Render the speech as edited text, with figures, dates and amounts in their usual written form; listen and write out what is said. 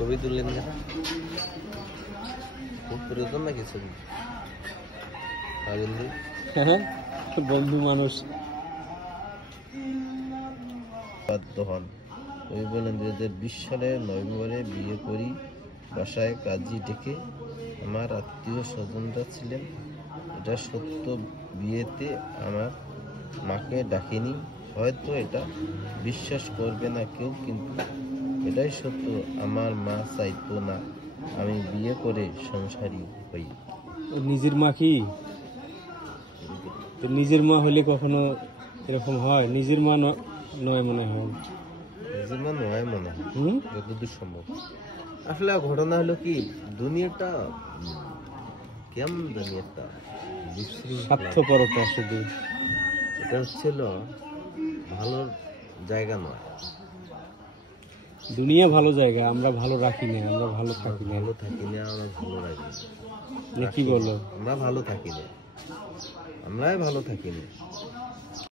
ছবি তুললেন না, খুব প্রয়োজন নাকি ছবি? বন্ধু মানুষ বাধ্য হন। ওই বলেন 2020 সালের নভেম্বরে বিয়ে করি। বাসায় কাজী ডেকে আমার আত্মীয় স্বজনরা ছিলেন। এটা সত্য, বিয়েতে আমার মাকে ডাকিনি। হয়তো এটা বিশ্বাস করবে না কেউ, কিন্তু এটাই সত্য। আমার মা চাইতো না আমি বিয়ে করে সংসারী হই। নিজের মা কি? তো নিজের মা হলে কখনো এরকম হয়? নিজের মা নয় মনে হয়, নিজের মা নয় মনে হয় যতদূর সম্ভব। আসলে ঘটনা হলো কি, দুনিয়াটা কেমন, দুনিয়াটা স্বার্থপরতা শুধু। এটা হচ্ছিল ভালো জায়গা নয়। দুনিয়া ভালো জায়গা, আমরা ভালো রাখি না, আমরা ভালো থাকি না। ভালো থাকি না, আমরা ভালো রাখি না। কি বলো? আমরা ভালো থাকি না, আমরাই ভালো থাকি না।